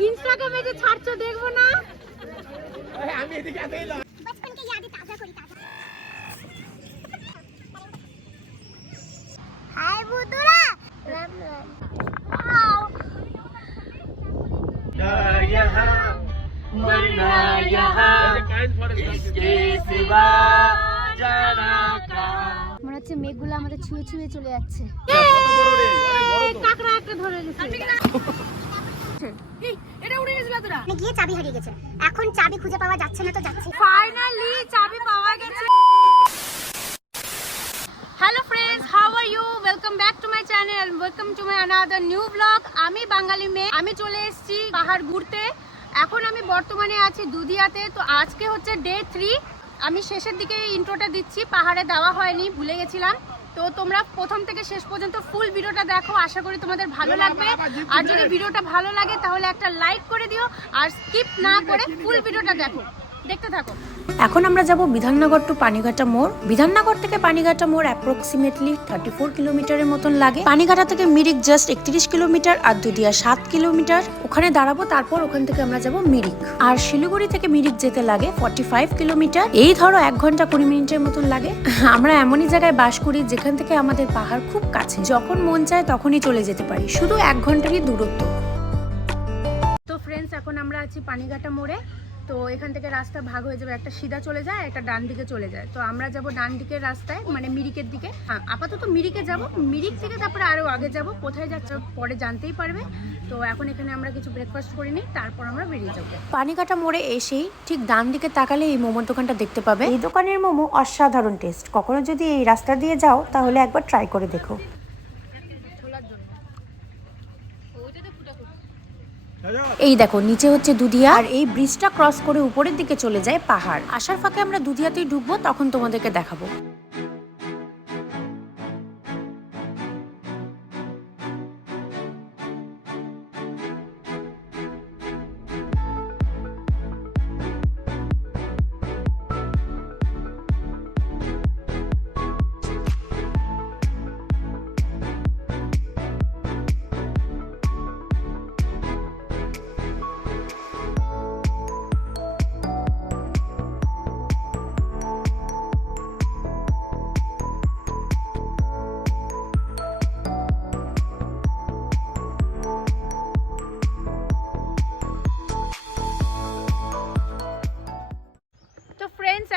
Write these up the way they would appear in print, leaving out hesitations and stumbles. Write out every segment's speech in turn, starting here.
Instagram में जो ছাড়ছো দেখবো না আমি এদিকে আতেই না बचपन की यादें ताजा करी ताजा हाय बुदुरा ना यहाँ मरना यहाँ इसके सिवा जाना का মনে হচ্ছে মেঘগুলো আমাদের ছুঁয়ে ছুঁয়ে চলে যাচ্ছে কাকড়া একটা ধরে গেছে এটা উড়ে গেছিল তোরা আমি গিয়ে চাবি হারিয়ে গেছে এখন চাবি খুঁজে পাওয়া যাচ্ছে না তো যাচ্ছে ফাইনালি চাবি পাওয়া গেছে hello friends how are you welcome back to my channel welcome to my another new blog আমি বাঙালি মেয়ে আমি চলে এসেছি পাহাড় ঘুরতে এখন আমি বর্তমানে আছি দুধিয়াতে তো আজকে হচ্ছে ডে 3 আমি শেষের দিকে ইন্ট্রোটা দিচ্ছি পাহাড়ে দেওয়া হয়নি ভুলে গেছিলাম তো তোমরা প্রথম থেকে শেষ পর্যন্ত ফুল ভিডিওটা দেখো আশা করি তোমাদের ভালো লাগবে আর যদি ভিডিওটা ভালো লাগে তাহলে একটা লাইক করে দিও আর স্কিপ না করে ফুল ভিডিওটা দেখো দেখতে থাকো এখন আমরা যাব বিধাননগর টু পানিঘাটা মোড় বিধাননগর থেকে পানিঘাটা মোড় অ্যাপ্রক্সিমেটলি 34 কিলোমিটারের মতন লাগে পানিঘাটা থেকে মিরিক জাস্ট 31 কিলোমিটার আর দুধিয়া 7 কিলোমিটার ওখানে দাঁড়াবো তারপর ওখান থেকে আমরা যাব মিরিক আর শিলিগুড়ি থেকে মিরিক যেতে লাগে 45 কিলোমিটার এই ধরো 1 ঘন্টা 20 মিনিটের মতন লাগে আমরা এমনই জায়গায় বাস করি যেখান থেকে আমাদের পাহাড় খুব কাছে যখন মন চায় তখনই চলে যেতে পারি শুধু 1 ঘন্টারই দূরত্ব তো फ्रेंड्स এখন আমরা আছি পানিঘাটা মোড়ে তো এখান থেকে রাস্তা ভাগ হয়ে যাবে একটা সিধা চলে যায় একটা ডান দিকে চলে যায় তো আমরা যাব ডান দিকের রাস্তায় মানে মিরিকের দিকে আপাতত মিরিকে যাব মিরিক থেকে তারপরে আরো আগে যাব কোথায় যাচ্ছে পরে জানতেই পারবে তো এখন এখানে আমরা কিছু ব্রেকফাস্ট করে নিই তারপর আমরা বেরিয়ে যাব পানিঘাটা মোড়ে এসেই ঠিক ডান দিকে তাকালে এই মোমোর দোকানটা দেখতে পাবে এই দোকানের মোমো অসাধারণ টেস্ট কখনো যদি এই রাস্তা দিয়ে যাও তাহলে একবার ট্রাই করে দেখো এই দেখো নিচে হচ্ছে দুধিয়া আর এই ব্রিজটা ক্রস করে উপরের দিকে চলে যায় পাহাড় আসার ফাঁকে আমরা দুধিয়াতেই ঢুকবো তখন তোমাদেরকে দেখাবো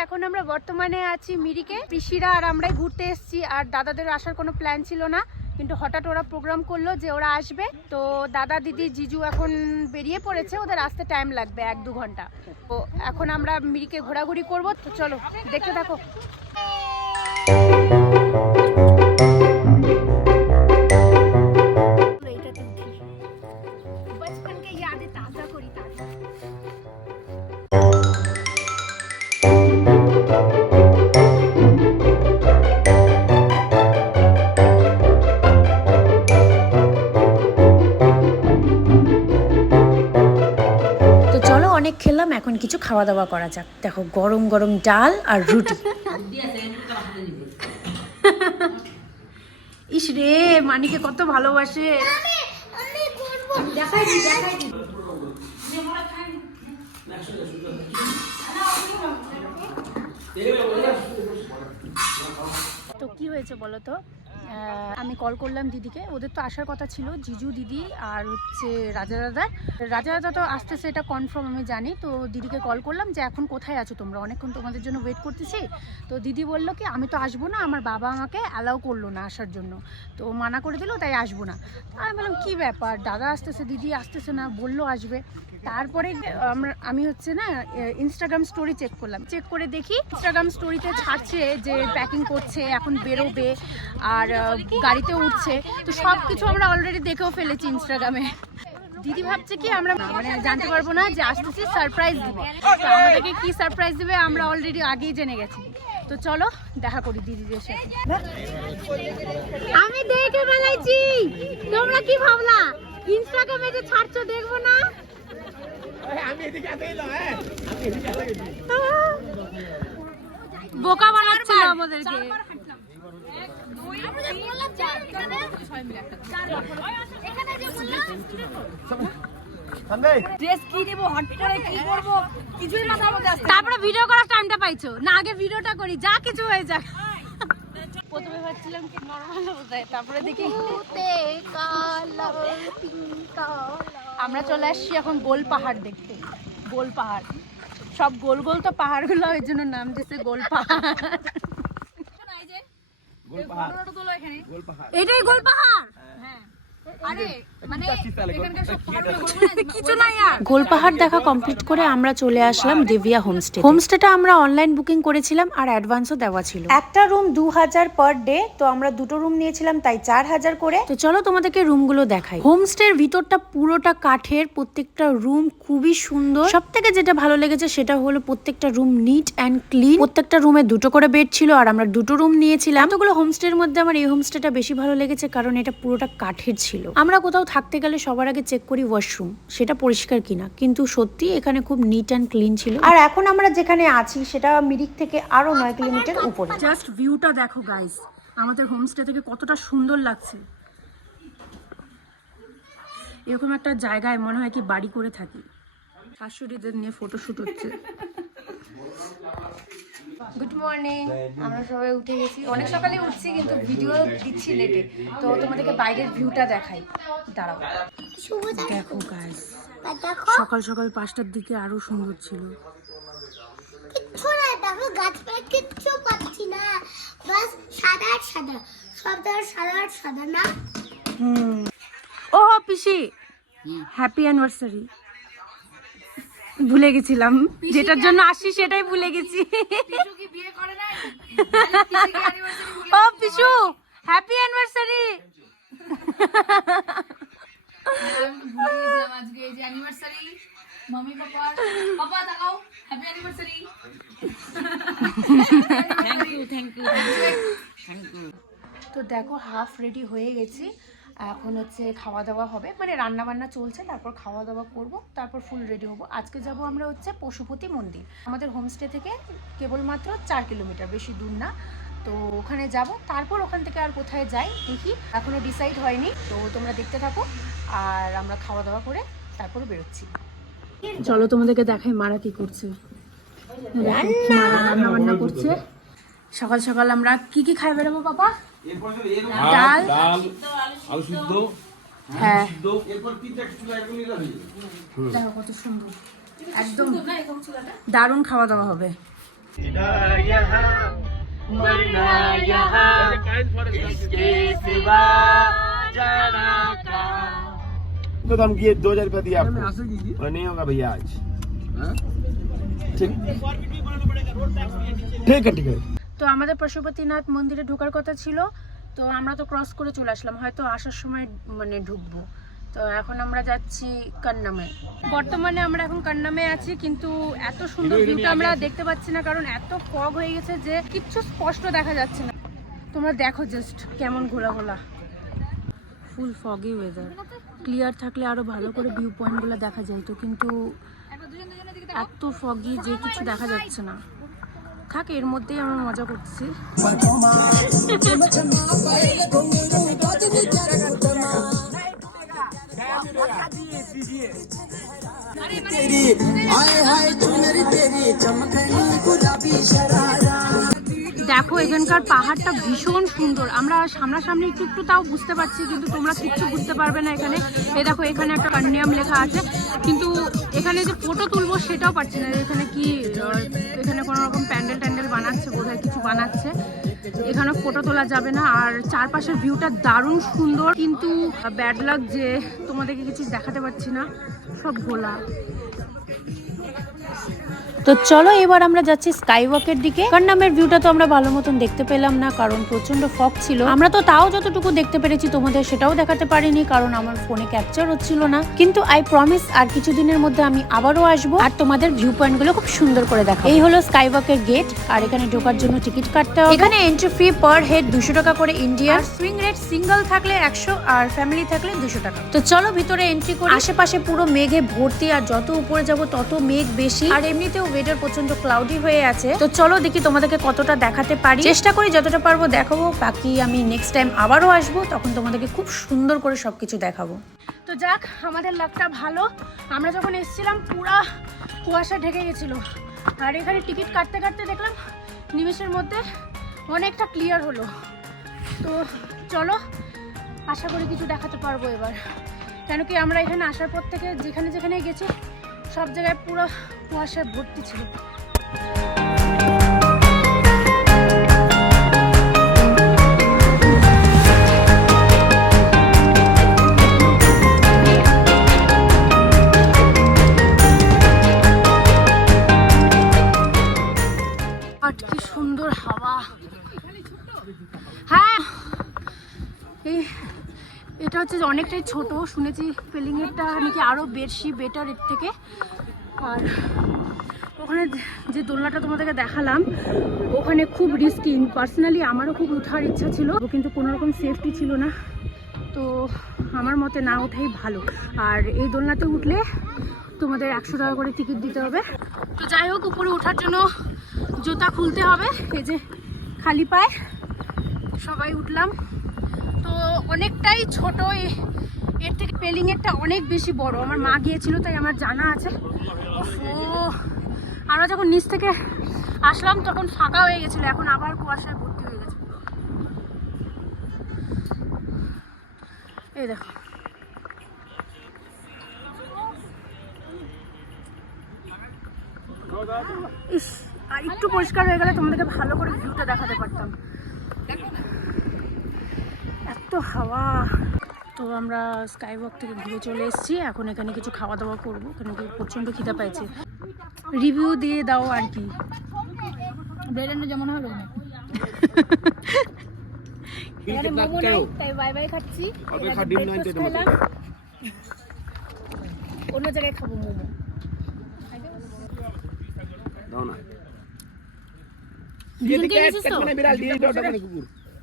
এখন আমরা বর্তমানে আছি মিরিকে পিসিরা আর আমরাই ঘুরতে এসেছি আর দাদাদের আসার কোনো প্ল্যান ছিল না কিন্তু হঠাৎ ওরা প্রোগ্রাম করলো যে ওরা আসবে তো দাদা দিদি জিজু এখন বেরিয়ে পড়েছে ওদের আসতে টাইম লাগবে 1-2 ঘন্টা তো এখন আমরা মিরিকে ঘোরাঘুরি করব তো চলো দেখতে থাকো এইটাতে উঠি बचपन की यादें ताजा करी ताजा অনেক খেলাম এখন কিছু খাওয়া দাওয়া করা যাক দেখো গরম গরম ডাল আর রুটি ইস রে মানিকে কত ভালোবাসে দেখাই দি তো কি হয়েছে বলো তো আমি কল করলাম দিদিকে ওদের তো আসার কথা ছিল জিজু দিদি আর হচ্ছে রাজা দাদা তো আসতেছে এটা কনফার্ম আমি জানি তো দিদিকে কল করলাম যে এখন কোথায় আছো তোমরা অনেকক্ষণ তোমাদের জন্য ওয়েট করতেছি তো দিদি বললো কি আমি তো আসবো না আমার বাবা আমাকে অ্যালাউ করলো না আসার জন্য তো মানা করে দিল তাই আসবো না আমি বললাম কী ব্যাপার দাদা আসতেছে দিদি আসতেছে না বললো আসবে তারপরে আমি হচ্ছে না ইনস্টাগ্রাম স্টোরি চেক করলাম চেক করে দেখি ইনস্টাগ্রাম স্টোরিতে ছাড়ছে যে প্যাকিং করছে এখন বেরোবে আর গাড়িতে উঠছে তো সব কিছু আমরা অলরেডি দেখেও ফেলেছি ইনস্টাগ্রামে দিদি ভাবছে কি আমরা মানে জানতে পারবো না যে আসতেছি সারপ্রাইজ দিবে তো আমাদেরকে কি সারপ্রাইজ দিবে আমরা অলরেডি আগেই জেনে গেছি তো চলো দেখা করি দিদিদের সাথে আমি দেখে ফেলেছি তোমরা কি ভাবলা ইনস্টাগ্রামে যে ছাড়ছো দেখবো না আমি এদিকে আতেই না আমি এদিকে আতেই বোকা বানাচ্ছিল আমাদেরকে ড্রেস কি নেব, হট করে কি করব, কিছুই মাথার মধ্যে আসছে না। তারপরে ভিডিও করার টাইমটা পাইছো না, আগে ভিডিওটা করি, যা কিছু হয়ে যাক। প্রথমে ভাবছিলাম কি নরমাল বোঝায়, তারপরে দেখি আমরা চলে আসছি এখন গোল পাহাড় দেখতে। গোল পাহাড়, সব গোল গোল তো পাহাড়গুলো, ওই জন্য নাম দিয়েছে গোল পাহাড়। ফটো তোলো এখানে। এটাই গোল পাহাড়। হ্যাঁ, আরে মানে এখানকার সব কিছু নাই আর। গোলপাহাড় দেখা কমপ্লিট করে আমরা চলে আসলাম দিব্যা হোমস্টে। হোমস্টেটা আমরা অনলাইন বুকিং করেছিলাম আর অ্যাডভান্সও দেওয়া ছিল। একটা রুম 2000 পার ডে, তো আমরা দুটো রুম নিয়েছিলাম তাই 4000 করে। তো চলো তোমাদেরকে রুমগুলো দেখাই। হোমস্টের ভিতরটা পুরোটা কাঠের, প্রত্যেকটা রুম খুবই সুন্দর। সবথেকে যেটা ভালো লেগেছে সেটা হলো প্রত্যেকটা রুম নিট অ্যান্ড ক্লিন। প্রত্যেকটা রুমে দুটো করে বেড ছিল আর আমরা দুটো রুম নিয়েছিলাম। এতগুলো হোমস্টের মধ্যে আমার এই হোমস্টেটা বেশি ভালো লেগেছে কারণ এটা পুরোটা কাঠের ছিল। আমরা কোথাও থাকতে গেলে সবার আগে চেক করি ওয়াশরুম, সেটা পরিষ্কার কিনা, কিন্তু সত্যি এখানে খুব নিট অ্যান্ড ক্লিন ছিল। আর এখন আমরা যেখানে আছি সেটা মিরিক থেকে আরো 9 কিলোমিটার উপরে। জাস্ট ভিউটা দেখো গাইস, আমাদের হোমস্টে থেকে কতটা সুন্দর লাগছে। এরকম একটা জায়গায় মনে হয় কি বাড়ি করে থাকি। শাশুড়িদের নিয়ে ফটোশুট হচ্ছে। গুড মর্নিং, আমরা সবাই উঠে গেছি, অনেক সকালে উঠছি কিন্তু ভিডিও দিচ্ছি লেটে, তো তোমাদেরকে বাইরের ভিউটা দেখাই, দাঁড়াও। দেখো গাইস, সকাল সকাল 5টার দিকে আরো সুন্দর ছিল। কিচ্ছু না, দেখো গাছপালা কিচ্ছু পাচ্ছি না, বাস সাদা আর সাদা, সব জায়গায় সাদা আর সাদা না। ও পিসি, হ্যাপি অ্যানিভার্সারি। ভুলে গেছিলাম, যেটার জন্য আসি সেটাই ভুলে গেছি। পিছু কি বিয়ে করে নাই? ও পিসু, হ্যাপি অ্যানিভার্সারি। আমি ভুলে গেছিলাম আজকে এই যে অ্যানিভার্সারি মাম্মি পাপার। পাপা তাকাও, হ্যাপি অ্যানিভার্সারি। Thank you. তো দেখো হাফ রেডি হয়ে গেছি, এখন হচ্ছে খাওয়া দাওয়া হবে, মানে রান্না বান্না চলছে, তারপর খাওয়া দাওয়া করব, তারপর ফুল রেডি হব। আজকে যাব আমরা হচ্ছে পশুপতি মন্দির, আমাদের হোমস্টে থেকে কেবলমাত্র 4 কিলোমিটার, বেশি দূর না। তো ওখানে যাব, তারপর ওখান থেকে আর কোথায় যাই দেখি, এখনো ডিসাইড হয়নি। তো তোমরা দেখতে থাকো আর আমরা খাওয়া দাওয়া করে তারপর বেরোচ্ছি। চলো তোমাদেরকে দেখাই মারা কি করছে। রান্না বান্না করছে। সকাল সকাল আমরা কি খাই বেরোবো পাপা? ডাল, আলু সিদ্ধ, হ্যাঁ এরপর 3টা চুলা একদম নিলাম। দেখো কত সুন্দর, একদম দারুণ খাওয়া দাওয়া হবে। तो हम किए 2000 रुपया दिया आपको, और नहीं होगा भैया आज। ठीक ठीक है। তো আমাদের পশুপতিনাথ মন্দিরে ঢোকার কথা ছিল, তো আমরা তো ক্রস করে চলে আসলাম, হয়তো আসার সময় মানে ঢুকবো। তো এখন আমরা যাচ্ছি কান্নামে। বর্তমানে আমরা এখন কান্নামে আছি, কিন্তু এত সুন্দর ভিউটা আমরা দেখতে পাচ্ছি না, কারণ এত ফগ হয়ে গেছে যে কিচ্ছু স্পষ্ট দেখা যাচ্ছে না। তোমরা দেখো জাস্ট কেমন ঘোলা ঘোলা, ফুল ফগি ওয়েদার। ক্লিয়ার থাকলে আরো ভালো করে ভিউ পয়েন্টগুলো দেখা যাইতো, কিন্তু এত ফগি যে কিছু দেখা যাচ্ছে না। থাক, এর মধ্যেই আমরা মজা করছি। দেখো এখানকার পাহাড়টা ভীষণ সুন্দর, আমরা সামনাসামনি একটু একটু তাও বুঝতে পারছি, কিন্তু তোমরা কিচ্ছু বুঝতে পারবে না এখানে। এই দেখো এখানে একটা কান্যাম লেখা আছে, কিন্তু এখানে যে ফটো তুলবো সেটাও পাচ্ছি না। এখানে কি এখানে কোনো রকম প্যান্ডেল ট্যান্ডেল বানাচ্ছে বোধহয়, কিছু বানাচ্ছে, এখানে ফটো তোলা যাবে না। আর চারপাশের ভিউটা দারুণ সুন্দর, কিন্তু ব্যাড লাক যে তোমাদেরকে কিছু দেখাতে পারছি না, সব ভোলা। তো চলো এবার আমরা যাচ্ছি স্কাই ওয়াকের দিকে। কান্নামের ভিউটা তো আমরা ভালো মতন দেখতে পেলাম না, কারণ প্রচন্ড ফগ ছিল। আমরা তো তাও যতটুকু দেখতে পেরেছি তোমাদের সেটাও দেখাতে পারিনি, কারণ আমার ফোনে ক্যাপচার হচ্ছিল না। কিন্তু আই প্রমিস আর কিছুদিনের মধ্যে আমি আবারও আসবো আর তোমাদের ভিউ পয়েন্ট গুলো খুব সুন্দর করে দেখাবো। এই হলো স্কাই ওয়াকের গেট, আর এখানে ঢোকার জন্য টিকিট কাটতে হবে। এখানে এন্ট্রি ফি পার হেড 200 টাকা করে ইন্ডিয়ার, সুইং রেট সিঙ্গেল থাকলে 100 আর ফ্যামিলি থাকলে 200 টাকা। তো চলো ভিতরে এন্ট্রি করি। আশেপাশে পুরো মেঘে ভর্তি, আর যত উপরে যাব তত মেঘ বেশি, আর এমনিতেও ওয়েদার প্রচন্ড ক্লাউডি হয়ে আছে। তো চলো দেখি তোমাদেরকে কতটা দেখাতে পারি, চেষ্টা করি যতটা পারবো দেখাবো। বাকি আমি নেক্সট টাইম আবারও আসবো, তখন তোমাদেরকে খুব সুন্দর করে সবকিছু দেখাবো। তো যাক, আমাদের লাকটা ভালো, আমরা যখন এসেছিলাম পুরা কুয়াশা ঢেকে গেছিলো, আর এখানে টিকিট কাটতে কাটতে দেখলাম নিমেষের মধ্যে অনেকটা ক্লিয়ার হলো। তো চলো, আশা করি কিছু দেখাতে পারবো এবার, কেন কি আমরা এখানে আসার পর থেকে যেখানে যেখানে গেছি সব জায়গায় পুরো কুয়াশায় ভর্তি ছিল। কি সুন্দর হাওয়া। হ্যাঁ, এটা হচ্ছে যে অনেকটাই ছোট, শুনেছি পেলিংয়েরটা নাকি আরও বেশি বেটার এর থেকে। আর ওখানে যে দোলনাটা তোমাদেরকে দেখালাম ওখানে খুব রিস্কি, পার্সোনালি আমারও খুব ওঠার ইচ্ছা ছিল, কিন্তু কোনো রকম সেফটি ছিল না, তো আমার মতে না ওঠাই ভালো। আর এই দোলনাতে উঠলে তোমাদের 100 টাকা করে টিকিট দিতে হবে। তো যাই হোক, উপরে ওঠার জন্য জুতা খুলতে হবে, এই যে খালি পায়ে সবাই উঠলাম। তো অনেকটাই ছোট, এর থেকে পেলিংয়েরটা অনেক বেশি বড়, আমার মা গিয়েছিল তাই আমার জানা আছে। ও, আমরা যখন নিচ থেকে আসলাম তখন ফাঁকা হয়ে গেছিল, এখন আবার কুয়াশায় ভর্তি হয়ে গেছে। এই দেখো, ইস, আর একটু পরিষ্কার হয়ে গেলে তোমাদেরকে ভালো করে ভিউটা দেখাতে পারতাম, এত হাওয়া। তো আমরা স্কাই ওয়াক থেকে ঘুরে চলে এসেছি, এখন এখানে কিছু খাওয়া দাওয়া করবো, কেন কি প্রচণ্ড খিদা পাইছে। রিভিউ দিয়ে দাও আর কি। ব্রেডেন্ড যেমন হলো না, এখানে মোমো নাই তাই বাই বাই খাচ্ছি, অন্য জায়গায় খাবো মোমো।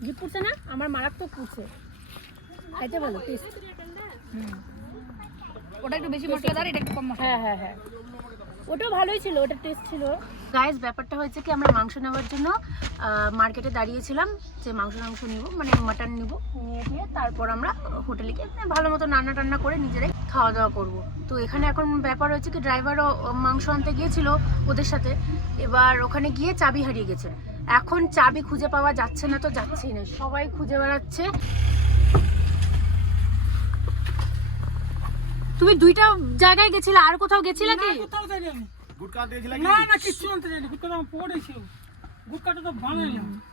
গিফট পড়ছে না, আমার মারাত্মক পড়ছে, খাইতে ভালো টেস্ট। ওটা একটু বেশি মশলাদার, এটা একটু কম মশলা। হ্যাঁ হ্যাঁ হ্যাঁ, ওটাও ভালোই ছিল, ওটা টেস্ট ছিল। গাইস, ব্যাপারটা হয়েছে কি, আমরা মাংস নেওয়ার জন্য মার্কেটে দাঁড়িয়েছিলাম যে মাংস নিব, মানে মাটন নিব, নিয়ে তারপর আমরা হোটেলে গিয়ে ভালো মতো রান্না টান্না করে নিজেরাই খাওয়া দাওয়া করব। তো এখানে এখন ব্যাপার হচ্ছে কি, ড্রাইভারও মাংস আনতে গিয়েছিল ওদের সাথে, এবার ওখানে গিয়ে চাবি হারিয়ে গেছে। এখন চাবি খুঁজে পাওয়া যাচ্ছে না, তো যাচ্ছেই না, সবাই খুঁজে বেড়াচ্ছে। তুমি দুইটা জায়গায় গেছিলে, আর কোথাও গেছিলে কি?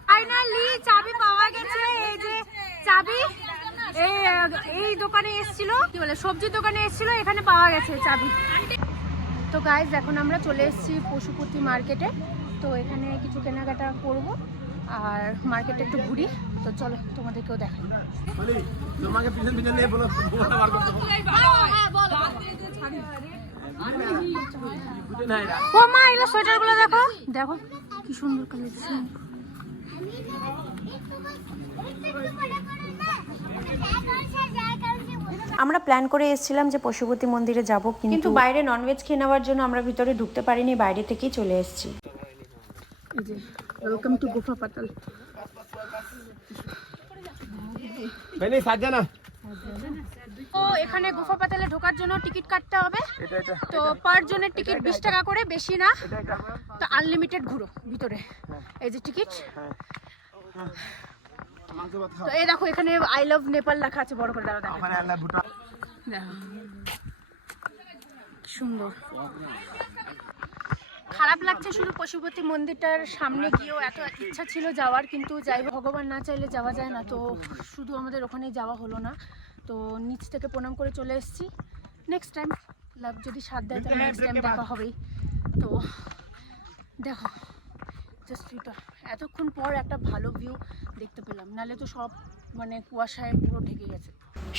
ফাইনালি চাবি পাওয়া গেছে। এই যে চাবি, এই দোকানে এসেছিল, কি বলে সবজির দোকানে এসেছিল, এখানে পাওয়া গেছে চাবি। তো গাইজ, এখন আমরা চলে এসেছি পশুপতি মার্কেটে, তো এখানে কিছু কেনাকাটা করব আর মার্কেটে একটু ঘুরি। তো চলো তোমাদেরকেও দেখাই। ও মা, এগুলো সোয়েটার গুলো দেখো, দেখো কি সুন্দর কালেকশন। আমরা প্ল্যান করে এসেছিলাম যে পশুপতি মন্দিরে যাব, কিন্তু বাইরে ননভেজ খেয়ে নেওয়ার জন্য আমরা ভিতরে ঢুকতে পারিনি, বাইরে থেকেই চলে এসেছি। এই যে ওয়েলকাম টু গুফা পাতাল। তো এখানে গুফা পাতালে ঢোকার জন্য টিকিট কাটতে হবে, তো পার জনের টিকিট 20 টাকা করে, বেশি না, তো আনলিমিটেড ঘুরো ভিতরে। এই যে টিকিট। তো এই দেখো, এখানে আই লাভ নেপাল লেখা আছে বড় করে, দাঁড়া দেখো, সুন্দর। খারাপ লাগছে শুধু পশুপতি মন্দিরটার সামনে গিয়েও, এত ইচ্ছা ছিল যাওয়ার, কিন্তু যাই ভগবান না চাইলে যাওয়া যায় না, তো শুধু আমাদের ওখানেই যাওয়া হলো না। তো নিচ থেকে প্রণাম করে চলে এসেছি। নেক্সট টাইম লাভ যদি সাথ দেয় তাহলে নেক্সট টাইম দেখা হবেই। তো দেখো জাস্ট ভিউটা, এতক্ষণ পর একটা ভালো ভিউ দেখতে পেলাম, নাহলে তো সব মানে কুয়াশায় পুরো ঢেকে গেছে।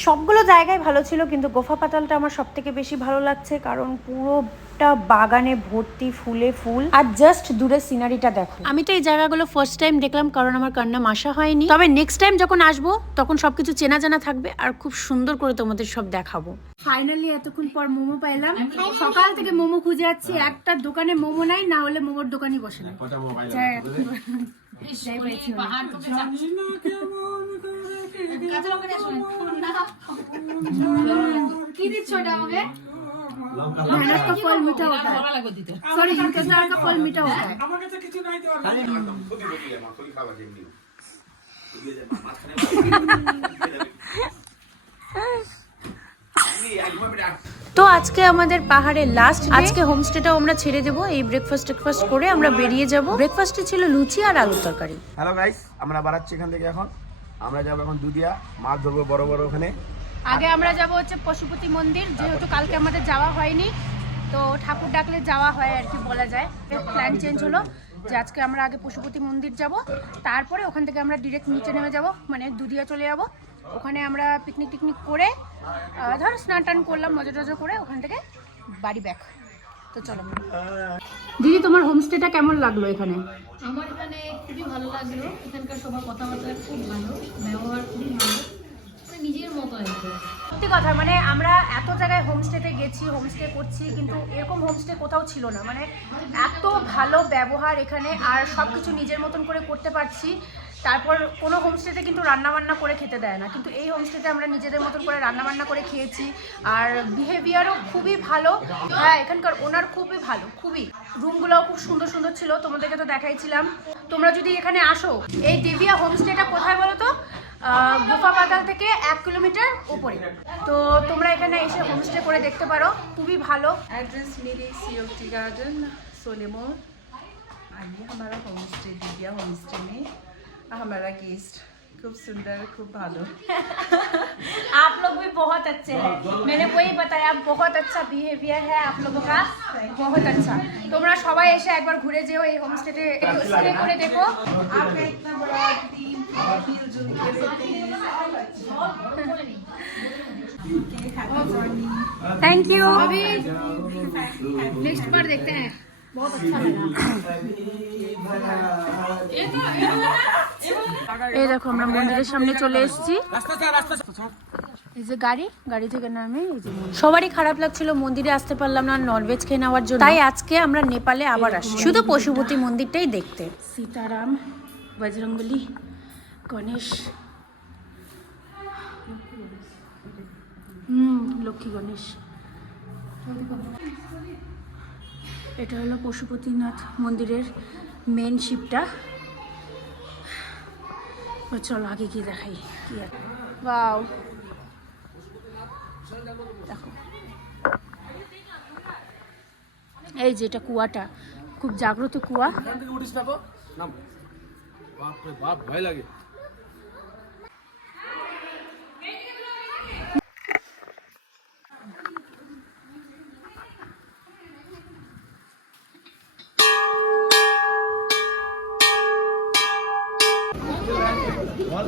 সবগুলো জায়গায় ভালো ছিল, কিন্তু গুফা পাতালটা আমার সব থেকে বেশি ভালো লাগছে, কারণ পুরো মাঠটা বাগানে ভর্তি ফুলে ফুল, আর জাস্ট দূরের সিনারিটা দেখো। আমি তো এই জায়গাগুলো ফার্স্ট টাইম দেখলাম, কারণ আমার কান্নাম আসা হয়নি। তবে নেক্সট টাইম যখন আসবো তখন সবকিছু চেনা জানা থাকবে আর খুব সুন্দর করে তোমাদের সব দেখাবো। ফাইনালি এতক্ষণ পর মোমো পাইলাম। সকাল থেকে মোমো খুঁজে যাচ্ছি, একটা দোকানে মোমো নাই, না হলে মোমোর দোকানই বসে না। কি দিচ্ছ এটা আমাকে? मेहनत का फल मीठा होता है। सॉरी, इंतजार का फल मीठा होता है। তো আজকে আমাদের পাহাড়ের লাস্ট, আজকে হোমস্টেটাও আমরা ছেড়ে দেবো। এই ব্রেকফাস্ট করে আমরা বেরিয়ে যাব। ব্রেকফাস্টে ছিল লুচি আর আলুর তরকারি। হ্যালো গাইস, আমরা বাড়াচ্ছি এখান থেকে। এখন আমরা যাবো এখন দুধিয়া, মাছ ধরবো বড় বড় ওখানে। আগে আমরা যাব হচ্ছে পশুপতি মন্দির, যেহেতু কালকে আমাদের যাওয়া হয়নি, তো ঠাকুর ডাকলে যাওয়া হয় আর কি বলা যায়। প্ল্যান চেঞ্জ হলো যে আজকে আমরা আগে পশুপতি মন্দির যাব, তারপরে ওখান থেকে আমরা ডিরেক্ট নিচে নেমে যাব, মানে দুধিয়া চলে যাব। ওখানে আমরা পিকনিক করে ধরো স্নান টান করলাম, মজা টজা করে ওখান থেকে বাড়ি ব্যাক। তো চলো দিদি, তোমার হোমস্টেটা কেমন লাগলো এখানে? আমার এখানে খুবই ভালো লাগলো। এখানকার সবার কথাবার্তা খুব ভালো, ব্যবহার খুবই ভালো, নিজের মতো একদম। সত্যি কথা, মানে আমরা এত জায়গায় হোমস্টেতে গেছি, হোমস্টে করছি, কিন্তু এরকম হোমস্টে কোথাও ছিল না। মানে এত ভালো ব্যবহার এখানে, আর সব কিছু নিজের মতন করে করতে পারছি। তারপর কোনো হোমস্টেতে কিন্তু রান্নাবান্না করে খেতে দেয় না, কিন্তু এই হোমস্টেতে আমরা নিজেদের মতন করে রান্নাবান্না করে খেয়েছি। আর বিহেভিয়ারও খুবই ভালো। হ্যাঁ, এখানকার ওনার খুবই ভালো, খুবই। রুমগুলোও খুব সুন্দর সুন্দর ছিল, তোমাদেরকে তো দেখাইছিলাম। তোমরা যদি এখানে আসো, এই দেবিয়া হোমস্টেটা কোথায় বলো তো? গুফা পাতাল থেকে 1 किलोमीटर ऊपर। तो तुम्हारा এখানে এসে হোমস্টে করে দেখতে পারো, খুবই ভালো। एड्रेस मेरी सीओटी गार्डन सोलेमोर। ये हमारा home stay Divya home stay में हमारा गेस्ट खूब सुंदर खूब भालो। आप लोग भी बहुत अच्छे हैं, मैंने वही बताया, बहुत अच्छा बिहेवियर है आप लोगों का, बहुत अच्छा। তোমরা সবাই এসে একবার ঘুরে যেও, এই হোমস্টেতে একটু স্টে করে দেখো। आपका इतना बड़ा टीम मिलजुल के रहते हैं। Thank you. अभी नेक्स्ट बार देखते हैं, बहुत अच्छा लगा। এই দেখো আমরা মন্দিরের সামনে চলে এসেছি। এই যে গাড়ি থেকে নামে এই যে সবারই খারাপ লাগছিল মন্দিরে আসতে পারলাম না ননভেজ খেয়ে নেওয়ার জন্য, তাই আজকে আমরা নেপালে আবার আসি শুধু পশুপতি মন্দিরটাই দেখতে। সীতারাম, বজরংবলী, গণেশ, লক্ষ্মী গণেশ। এটা হলো পশুপতিনাথ মন্দিরের মেন শিবটা। চলো আগে কি দেখাই, কি আছে। বাও, দেখো এই যে এটা কুয়াটা, খুব জাগ্রত কুয়া। ভয় লাগে।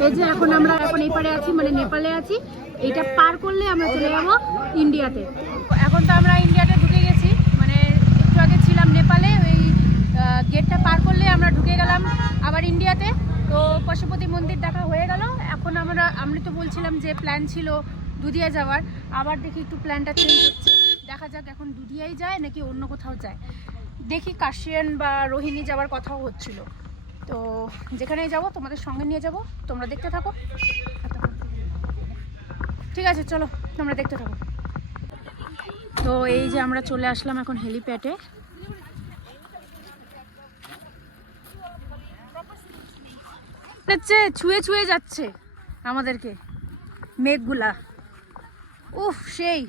এই যে এখন আমরা এই পারে আছি, মানে নেপালে আছি। এইটা পার করলে আমরা চলে যাবো ইন্ডিয়াতে। এখন তো আমরা ইন্ডিয়াতে ঢুকে গেছি, মানে একটু আগে ছিলাম নেপালে, ওই গেটটা পার করলে আমরা ঢুকে গেলাম আবার ইন্ডিয়াতে। তো পশুপতি মন্দির দেখা হয়ে গেল। এখন আমরা তো বলছিলাম যে প্ল্যান ছিল দুধিয়া যাওয়ার, আবার দেখি একটু প্ল্যানটা চেঞ্জ হচ্ছে। দেখা যাক এখন দুধিয়াই যায় নাকি অন্য কোথাও যায়। দেখি কাশিয়ান বা রোহিণী যাওয়ার কথাও হচ্ছিল। তো যেখানেই যাব তোমাদের সঙ্গে নিয়ে যাব, তোমরা দেখতে থাকো। ঠিক আছে, চলো তোমরা দেখতে থাকো। তো এই যে আমরা চলে আসলাম এখন হেলিপ্যাডে। ছুঁয়ে ছুঁয়ে যাচ্ছে আমাদেরকে মেঘগুলা। উফ, সেই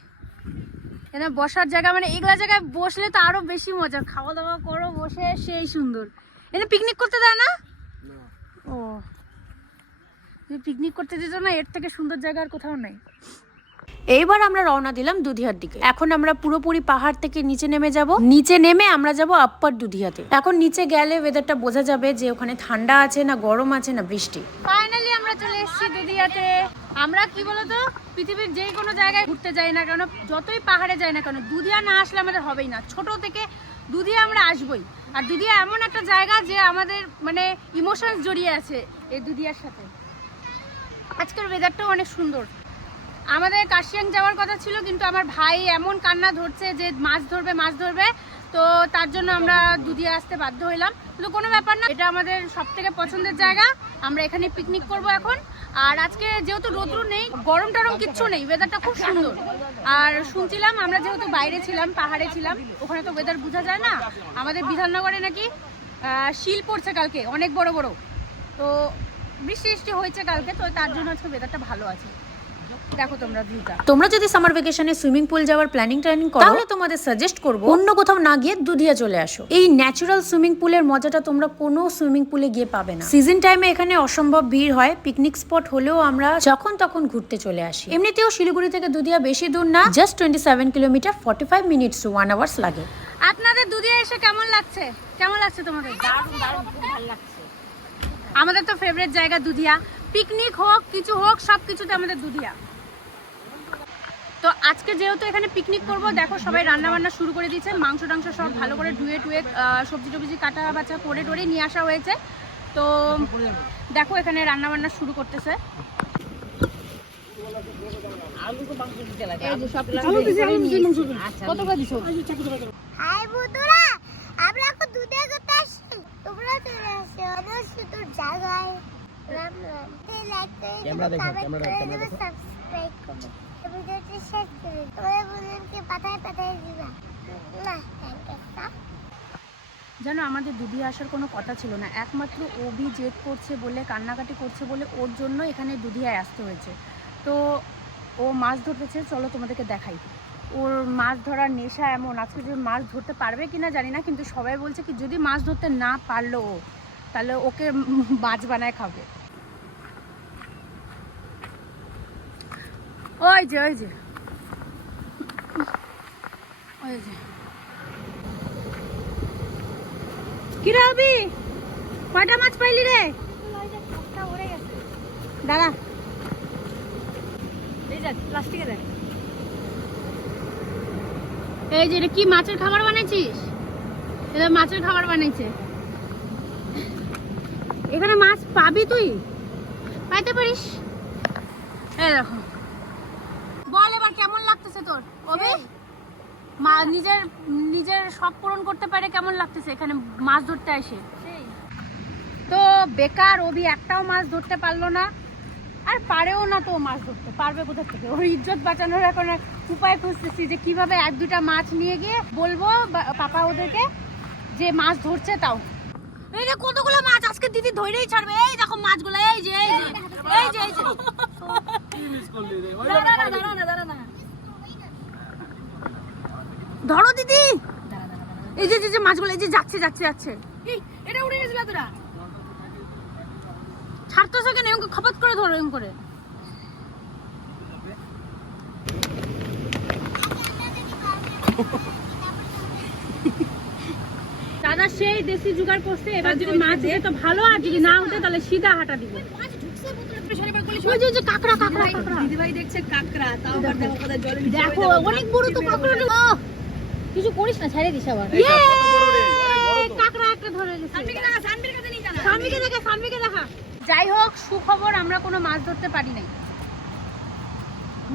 এখানে বসার জায়গা, মানে এগুলা জায়গায় বসলে তো আরো বেশি মজা। খাওয়া দাওয়া করো বসে, সেই সুন্দর। এখানে পিকনিক করতে দেয় না? ও, পিকনিক করতে দিত না, এর থেকে সুন্দর জায়গা আর কোথাও নাই। এইবার আমরা রওনা দিলাম দুধিয়ার দিকে। এখন আমরা পুরোপুরি পাহাড় থেকে নিচে নেমে যাব। নিচে নেমে আমরা যাব আপ্পার দুধিয়াতে। এখন নিচে গেলে ওয়েদারটা বোঝা যাবে যে ওখানে ঠান্ডা আছে না গরম আছে না বৃষ্টি। ফাইনালি আমরা আমরা চলে এসেছি দুধিয়াতে। আমরা কি বলতো পৃথিবীর যেই কোনো জায়গায় ঘুরতে যাই না কেন, যতই পাহাড়ে যাই না কেন, দুধিয়া না আসলে আমাদের হবেই না। ছোট থেকে দুধিয়া আমরা আসবই। আর দুধিয়া এমন একটা জায়গা যে আমাদের মানে ইমোশনস জড়িয়ে আছে এই দুধিয়ার সাথে। আজকের ওয়েদারটাও অনেক সুন্দর। আমাদের কাশিয়াং যাওয়ার কথা ছিল, কিন্তু আমার ভাই এমন কান্না ধরছে যে মাছ ধরবে, তো তার জন্য আমরা দুধিয়া আসতে বাধ্য হইলাম। কিন্তু কোনো ব্যাপার না, এটা আমাদের সব থেকে পছন্দের জায়গা। আমরা এখানে পিকনিক করব এখন। আর আজকে যেহেতু রোদ্রু নেই, গরম টরম কিচ্ছু নেই, ওয়েদারটা খুব সুন্দর। আর শুনছিলাম আমরা যেহেতু বাইরে ছিলাম, পাহাড়ে ছিলাম, ওখানে তো ওয়েদার বোঝা যায় না। আমাদের বিধাননগরে নাকি শিল পড়ছে কালকে অনেক বড় বড়, তো বৃষ্টি হয়েছে কালকে, তো তার জন্য আজকে ওয়েদারটা ভালো আছে। দেখো তোমরা ভিউটা। তোমরা যদি সামার ভ্যাকেশনে সুইমিং পুল যাওয়ার প্ল্যানিং করো, তাহলে তোমাদের সাজেস্ট করব অন্য কোথাও না গিয়ে দুধিয়া চলে আসো। এই ন্যাচারাল সুইমিং পুলের মজাটা তোমরা কোনো সুইমিং পুলে গিয়ে পাবে না। সিজন টাইমে এখানে অসম্ভব ভিড় হয়। পিকনিক স্পট হলেও আমরা যখন তখন ঘুরতে চলে আসি। এমনিতেও শিলিগুড়ি থেকে দুধিয়া বেশি দূর না, just 27 kilometre, 45 minutes to 1 hours লাগে। আপনাদের দুধিয়া এসে কেমন লাগছে? কেমন লাগছে তোমাদের? দারুণ খুব ভালো লাগছে। আমাদের তো ফেভারিট জায়গা দুধিয়া। পিকনিক হোক কিছু হোক, সব কিছুতে আমাদের দুধিয়া। তো আজকে যেহেতু এখানে পিকনিক করব, দেখো সবাই রান্না বান্না শুরু করে দিয়েছে। মাংস টাংস সব ভালো করে ধুয়ে সবজি টবজি কাটা বাছা করে টোরে নিয়ে আসা হয়েছে। তো দেখো এখানে রান্না বান্না শুরু করতেছে। হাই বন্ধুরা, আমরা এখন দুধিয়া করতে আসছি। তোমরা চলে আসো আমার সুন্দর জায়গায়। রাম রাম। লাইক করে কমেন্ট করে সাবস্ক্রাইব করো। ভিডিওটি শেয়ার করে তোমাদের বন্ধুদেরকে পাঠায় দিবা। না থ্যাংক ইউ। জানো আমাদের দুধিয়া আসার কোনো কথা ছিল না, একমাত্র অভি জেদ করছে বলে, কান্নাকাটি করছে বলে, ওর জন্য এখানে দুধিয়ায় আসতে হয়েছে। তো ও মাছ ধরতেছে, চলো তোমাদেরকে দেখাই। ওর মাছ ধরার নেশা এমন, আজকে যে মাছ ধরতে পারবে কিনা জানি না, কিন্তু সবাই বলছে কি যদি মাছ ধরতে না পারলো ও, তাহলে ওকে মাছ বানায় খাবে। ওই যে কি রে অভি, কয়টা মাছ পাইলি রে? দাঁড়া, প্লাস্টিকে দেখ। এই যে এটা কি মাছের খাবার বানাইছিস? এটা মাছের খাবার বানাইছে। এখানে মাছ পাবি, তুই পাইতে পারিস। এই দেখো, বল এবার কেমন লাগতেছে তোর অভি? মা নিজের শখ পূরণ করতে পারে, কেমন লাগতেছে এখানে মাছ ধরতে আসে? তো বেকার অভি একটাও মাছ ধরতে পারলো না, আর পারেও না। তো মাছ ধরতে পারবে কোথা থেকে? ওর ইজ্জত বাঁচানোর এখন উপায় খুঁজতেছি যে কিভাবে 1-2টা মাছ নিয়ে গিয়ে বলবো পাপা ওদেরকে যে মাছ ধরছে। তাও এই যে কতগুলো মাছ আজকে দিদি ধরেই ছাড়বে। এই দেখো মাছগুলো, এই যে দাঁড়া ধরো দিদি। এই যে মাছগুলো, এই যে যাচ্ছে। এটা উড়ে গেছিল, তোরা ছাড়তেছে কেন? এরকম খপত করে ধরো, এরকম করে। দাদা সেই দেশি জুগাড় করছে, এবার যদি মাছ দেয় তো ভালো, আর যদি না উঠে তাহলে সিধা হাঁটা দিব। ওই যে কাঁকড়া দিদিভাই দেখছে কাঁকড়া, তাও আবার দেখো কোথায় জলে দেখো অনেক বড় তো কাঁকড়া। কিছু করিস না, ছেড়ে দিস আবার। কাঁকড়া একটা ধরে গেছে। সানভিকে দেখা। যাই হোক, সুখবর, আমরা কোনো মাছ ধরতে পারি নাই।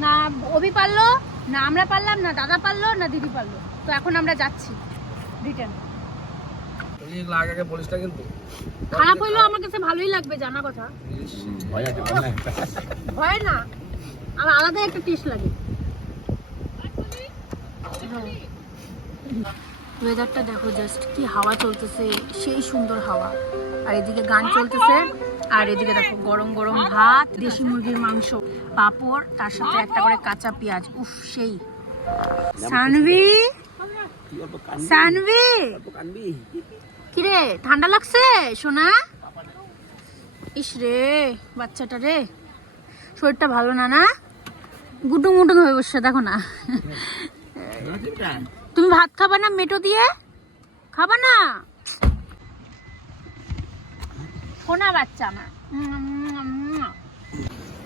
না অভি পারলো, না আমরা পারলাম, না দাদা পারলো, না দিদি পারলো। তো এখন আমরা যাচ্ছি রিটার্ন। খারাপ হইলেও আমার কাছে ভালোই লাগবে, জানা কথা। ভয় না, আর আলাদা একটা টেস্ট লাগে। ওয়েদারটা দেখো জাস্ট, কি হাওয়া চলতেছে, সেই সুন্দর হাওয়া। আর এদিকে গান চলতেছে, আর এদিকে দেখো গরম গরম ভাত, দেশি মুরগির মাংস, পাঁপড়, তার সাথে একটা করে কাঁচা পেঁয়াজ। উফ সেই। সানভি কিরে, ঠান্ডা লাগছে সোনা? ইস রে বাচ্চাটা রে, শরীরটা ভালো না, না গুটুং মুটুং হয়ে বসছে, দেখো না। তুমি ভাত খাবা না? মেটো দিয়ে খাবা না? সোনা বাচ্চা আমার।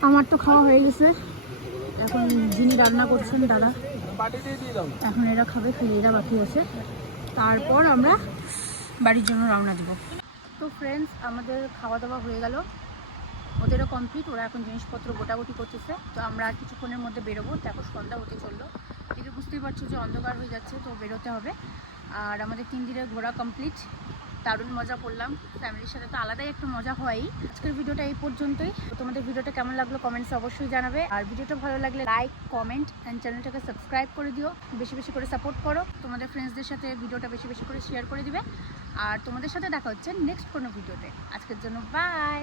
আমার তো খাওয়া হয়ে গেছে, এখন যিনি রান্না করছেন দাদা, এখন এরা খাবে, খেয়ে এরা বাকি আছে, তারপর আমরা বাড়ির জন্য রওনা দেব। তো ফ্রেন্ডস, আমাদের খাওয়া দাওয়া হয়ে গেল, ওদেরও কমপ্লিট, ওরা এখন জিনিসপত্র গোটাগুটি করতেছে। তো আমরা আর কিছুক্ষণের মধ্যে বেরোবো, দেখো সন্ধ্যা হতে চললো, এদিকে বুঝতেই পারছো যে অন্ধকার হয়ে যাচ্ছে, তো বেরোতে হবে। আর আমাদের 3 দিনের ঘোরা কমপ্লিট, দারুণ মজা করলাম, ফ্যামিলির সাথে তো আলাদাই একটা মজা হয়ই। আজকের ভিডিওটা এই পর্যন্তই। তো তোমাদের ভিডিওটা কেমন লাগলো কমেন্টসে অবশ্যই জানাবে, আর ভিডিওটা ভালো লাগলে লাইক, কমেন্ট অ্যান্ড চ্যানেলটাকে সাবস্ক্রাইব করে দিও, বেশি বেশি করে সাপোর্ট করো, তোমাদের ফ্রেন্ডসদের সাথে ভিডিওটা বেশি বেশি করে শেয়ার করে দিবে। আর তোমাদের সাথে দেখা হচ্ছে নেক্সট কোনো ভিডিওতে। আজকের জন্য বাই।